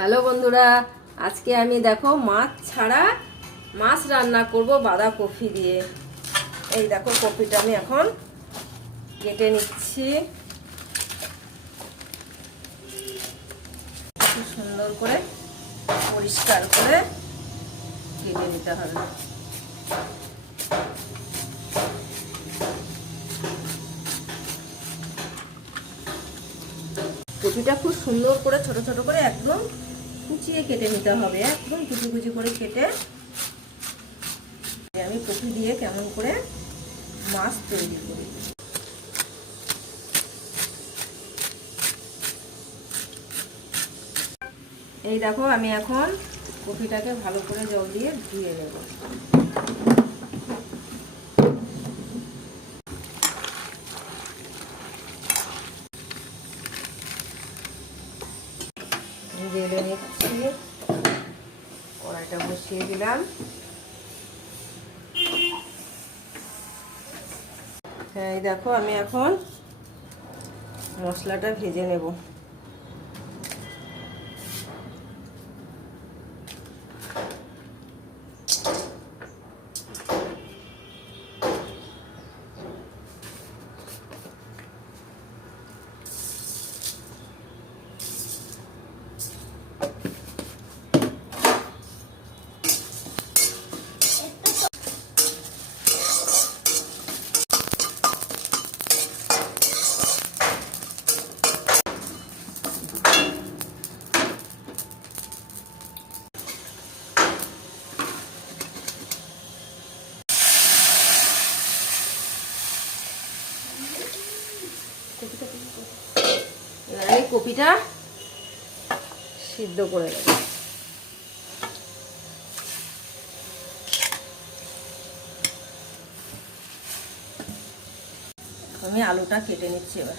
Hello বন্ধুরা, আজকে আমি দেখো মাছ ছাড়া মাছ রান্না করব বাঁধাকপি দিয়ে। এই দেখো কপিটা আমি এখন কেটে নিচ্ছি, খুব সুন্দর করে পরিষ্কার করে কেটে নিতে হবে। কপিটা খুব সুন্দর করে ছোট ছোট করে একদম কুচিয়ে কেটে নিতে হবে, একদম কুচি কুচি করে কেটে আমি কপি দিয়ে কেমন করে মাছ তৈরি করি। এই দেখো আমি এখন কপিটাকে ভালো করে জল দিয়ে ধুয়ে নেব। জেলে নিচ্ছি, কড়াইটা বসিয়ে দিলাম। হ্যাঁ, এই দেখো আমি এখন মশলাটা ভেজে নেব। এই কপিটা সিদ্ধ করে নেব। আমি আলুটা কেটে নিচ্ছি এবার।